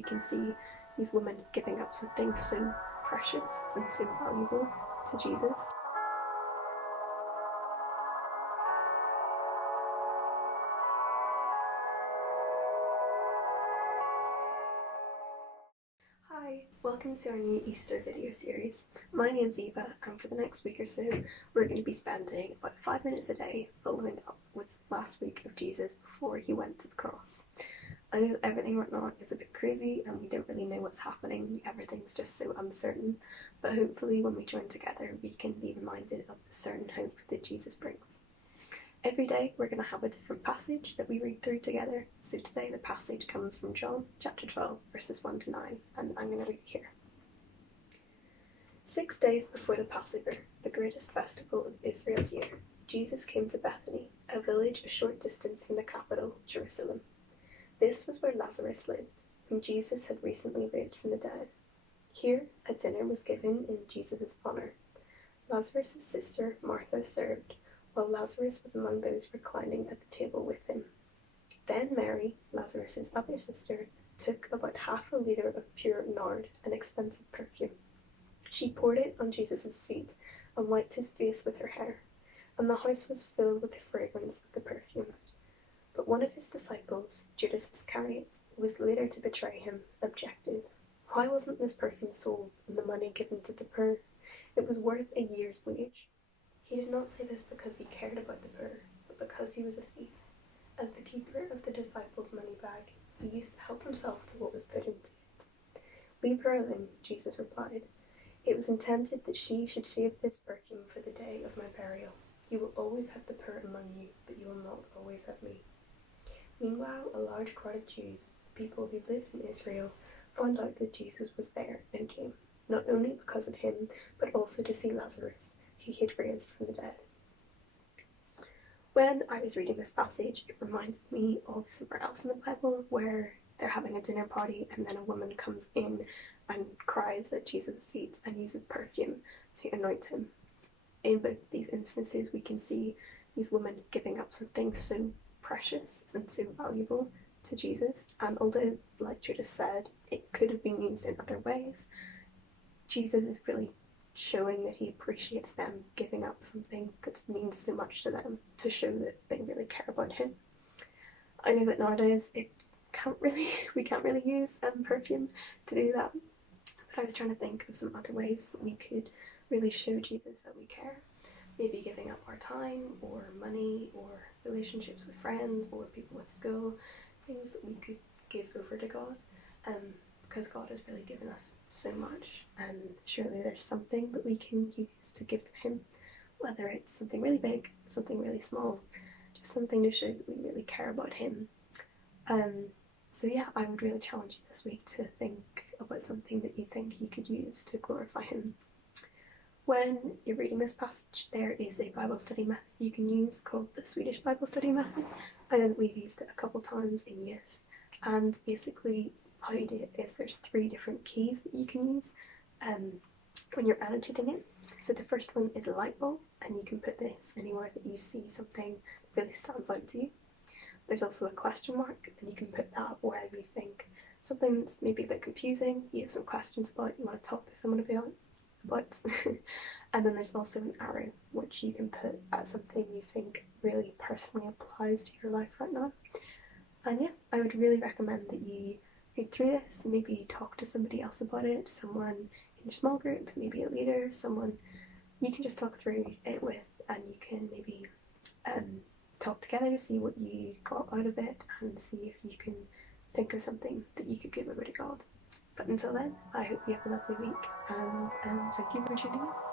we can see these women giving up something so precious and so valuable to Jesus. Hi, welcome to our new Easter video series. My name's Eva, and for the next week or so, we're going to be spending about 5 minutes a day following up with last week of Jesus before he went to the cross. I know everything right now is a bit crazy and we don't really know what's happening, everything's just so uncertain, but hopefully when we join together we can be reminded of the certain hope that Jesus brings. Every day we're going to have a different passage that we read through together. So today the passage comes from John chapter 12 verses 1 to 9, and I'm going to read it here. 6 days before the Passover, the greatest festival of Israel's year, Jesus came to Bethany, a village a short distance from the capital, Jerusalem. This was where Lazarus lived, whom Jesus had recently raised from the dead. Here a dinner was given in Jesus' honor. Lazarus' sister Martha served, while Lazarus was among those reclining at the table with him. Then Mary, Lazarus' other sister, took about half a liter of pure nard, an expensive perfume. She poured it on Jesus' feet and wiped his face with her hair, and the house was filled with the fragrance of the perfume. But one of his disciples, Judas Iscariot, who was later to betray him, objected. Why wasn't this perfume sold and the money given to the poor? It was worth a year's wage. He did not say this because he cared about the poor, but because he was a thief. As the keeper of the disciples' money bag, he used to help himself to what was put into it. Leave her alone, Jesus replied. It was intended that she should save this perfume for the day of my burial. You will always have the poor among you, but you will not always have me. Meanwhile, a large crowd of Jews, the people who lived in Israel, found out that Jesus was there and came, not only because of him, but also to see Lazarus, who he had raised from the dead. When I was reading this passage, it reminded me of somewhere else in the Bible where they're having a dinner party and then a woman comes in and cries at Jesus' feet and uses perfume to anoint him. In both these instances, we can see these women giving up something so precious and so valuable to Jesus, and although, like Judas said, it could have been used in other ways, Jesus is really showing that he appreciates them giving up something that means so much to them to show that they really care about him. I know that nowadays we can't really use perfume to do that, but I was trying to think of some other ways that we could really show Jesus that we care. Maybe giving up our time or money or relationships with friends or people at school, things that we could give over to God. Because God has really given us so much, and surely there's something that we can use to give to him, whether it's something really big, something really small, just something to show that we really care about him. So yeah, I would really challenge you this week to think about something that you think you could use to glorify him. When you're reading this passage, there is a Bible study method you can use called the Swedish Bible Study Method. I know that we've used it a couple times in youth, and basically how you do it is there's 3 different keys that you can use when you're annotating it. So the first one is a light bulb, and you can put this anywhere that you see something that really stands out to you. There's also a question mark, and you can put that wherever you think something that's maybe a bit confusing, you have some questions about, you want to talk to someone about. And then there's also an arrow, which you can put at something you think really personally applies to your life right now. And yeah, I would really recommend that you read through this, maybe talk to somebody else about it, someone in your small group, maybe a leader, someone you can just talk through it with, and you can maybe talk together, see what you got out of it, and see if you can think of something that you could give over to God. But until then, I hope you have a lovely week, and thank you for tuning in.